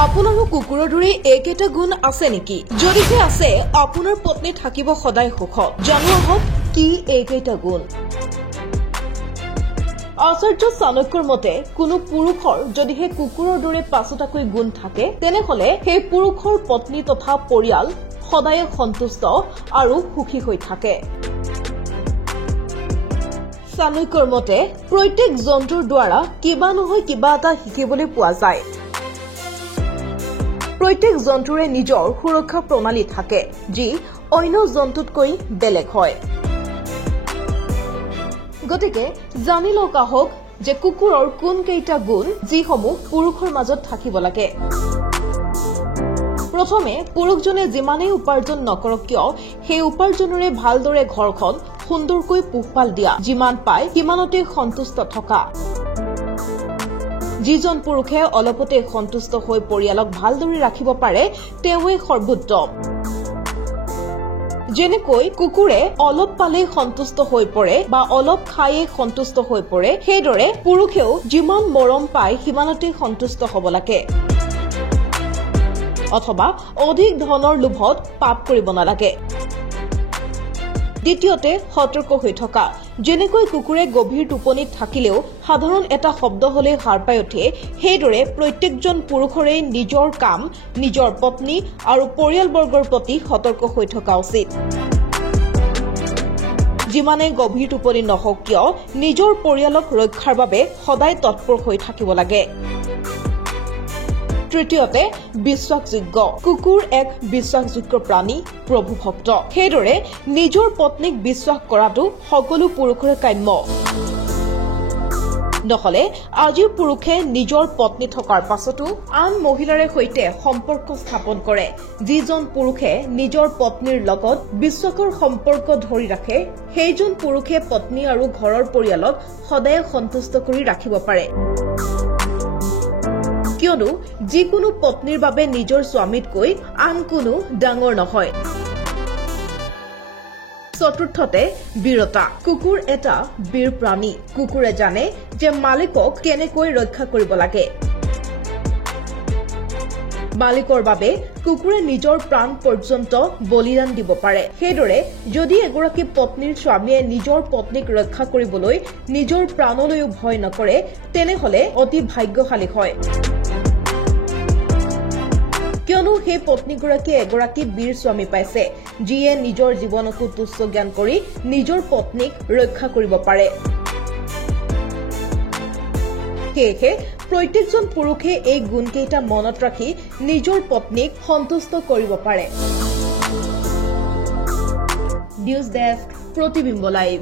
আপোনাৰো কুকুৰৰ দৰে একেটা গুণ আছে নেকি? যদিহে আছে, আপোনাৰ পত্নী থাকিব সদায় সুখত। জানো আহক কি একেটা গুণ। আচাৰ্য চাণক্যৰ মতে কোনো পুৰুষৰ যদিহে কুকুৰৰ দৰে ৫টাকৈ গুণ থাকে তেনেহলে সেই পুৰুষৰ পত্নী তথা পৰিয়াল সদায় সন্তুষ্ট আৰু সুখী হৈ থাকে। চাণক্যৰ মতে প্ৰত্যেক জন্তুৰ দ্বাৰা কিবা নহয় কিবা এটা শিকিবলৈ পোৱা যায়। প্ৰত্যেক জন্তুৰে নিজৰ সুৰক্ষা প্ৰণালী থাকে যি অন্য জন্তুতকৈ বেলেগ হয়। গতিকে জানি লওক আহক যে কুকুৰৰ কোন কেইটা গুণ যিসমূহ পুৰুষৰ মাজত থাকিব লাগে। প্ৰথমে পুৰুষজনে যিমানেই উপাৰ্জন নকৰক কিয় সেই উপাৰ্জনেৰে ভালদৰে ঘৰখন সুন্দৰকৈ পোহপাল দিয়া, যিমান পায় সিমানতে সন্তুষ্ট থকা। যিজন পুৰুষে অলপতে সন্তুষ্ট হৈ পৰিয়ালক ভালদৰে ৰাখিব পাৰে তেওঁৱে সৰ্বোত্তম। যেনেকৈ কুকুৰে অলপ পালেই সন্তুষ্ট হৈ পৰে বা অলপ খায়েই সন্তুষ্ট হৈ পৰে, সেইদৰে পুৰুষেও যিমান মৰম পায় সিমানতে সন্তুষ্ট হ'ব লাগে। অথবা অধিক ধনৰ লোভত পাপ কৰিব নালাগে। দ্বিতীয়তে সতৰ্ক হৈ থকা। যেনেকৈ কুকুৰে গভীৰ টোপনিত থাকিলেও সাধাৰণ এটা শব্দ হলে সাৰ পাই উঠে, সেইদৰে প্ৰত্যেকজন পুৰুষৰে নিজৰ কাম, নিজৰ পত্নী আৰু পৰিয়ালবৰ্গৰ প্ৰতি সতৰ্ক হৈ থকা উচিত। যিমানে গভীৰ টোপনি নহওক কিয় নিজৰ পৰিয়ালক ৰক্ষাৰ বাবে সদায় তৎপৰ হৈ থাকিব লাগে। তৃতীয়তে বিশ্বাসযোগ্য। কুকুৰ এক বিশ্বাসযোগ্য প্ৰাণী, প্ৰভু ভক্ত। সেইদৰে নিজৰ পত্নীক বিশ্বাস কৰাটো সকলো পুৰুষৰে কাম্য। নহলে আজিৰ পুৰুষে নিজৰ পত্নী থকাৰ পাছতো আন মহিলাৰে সৈতে সম্পৰ্ক স্থাপন কৰে। যিজন পুৰুষে নিজৰ পত্নীৰ লগত বিশ্বাসৰ সম্পৰ্ক ধৰি ৰাখে সেইজন পুৰুষে পত্নী আৰু ঘৰৰ পৰিয়ালক সদায় সন্তুষ্ট কৰি ৰাখিব পাৰে। কিয়নো যিকোনো পত্নীৰ বাবে নিজৰ স্বামীতকৈ আন কোনো ডাঙৰ নহয়। চতুৰ্থতে বীৰতা। কুকুৰ এটা বীৰ প্ৰাণী। কুকুৰে জানে যে মালিকক কেনেকৈ ৰক্ষা কৰিব লাগে। মালিকৰ বাবে কুকুৰে নিজৰ প্ৰাণ পৰ্যন্ত বলিদান দিব পাৰে। সেইদৰে যদি এগৰাকী পত্নীৰ স্বামীয়ে নিজৰ পত্নীক ৰক্ষা কৰিবলৈ নিজৰ প্ৰাণলৈও ভয় নকৰে তেনেহলে অতি ভাগ্যশালী হয়। কিয়নো সেই পত্নীগৰাকীয়ে এগৰাকী বীৰ স্বামী পাইছে যিয়ে নিজৰ জীৱনকো তুচ্ছ জ্ঞান কৰি নিজৰ পত্নীক ৰক্ষা কৰিব পাৰে। সেয়েহে প্ৰত্যেকজন পুৰুষে এই গুণকেইটা মনত ৰাখি নিজৰ পত্নীক সন্তুষ্ট কৰিব পাৰে। নিউজ ডেস্ক, প্ৰতিবিম্ব লাইভ।